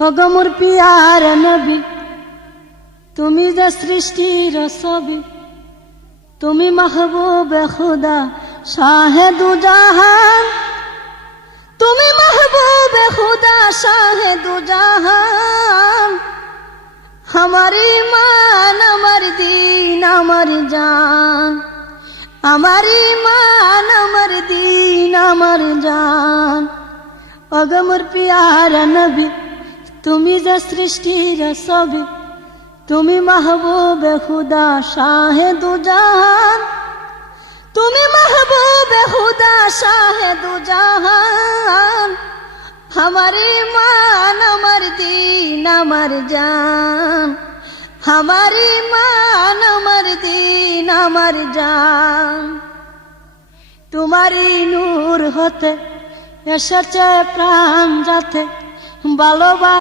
ওগো মোর পিয়ার নবী, তুমি যে সৃষ্টির ছবি, তুমি মাহবুবে খুদা শাহে দু জাহান, তুমি মাহবুবে খুদা শাহে দু জাহান। আমার ঈমান, আমার দীন, আমার জান, আমার ঈমান, আমার দীন, আমার জান। ওগো মোর পিয়ার নবী, তুমি যে সৃষ্টির ছবি, তুমি মাহবুবে খুদা শাহে দু জাহান, তুমি মাহবুবে খুদা শাহে দু জাহান। আমার ঈমান, আমার দীন, আমার জান, আমার ঈমান, আমার দীন, আমার জান। তোমারই নূর হতে এসেছে প্রাণ যাতে ভালোবাসা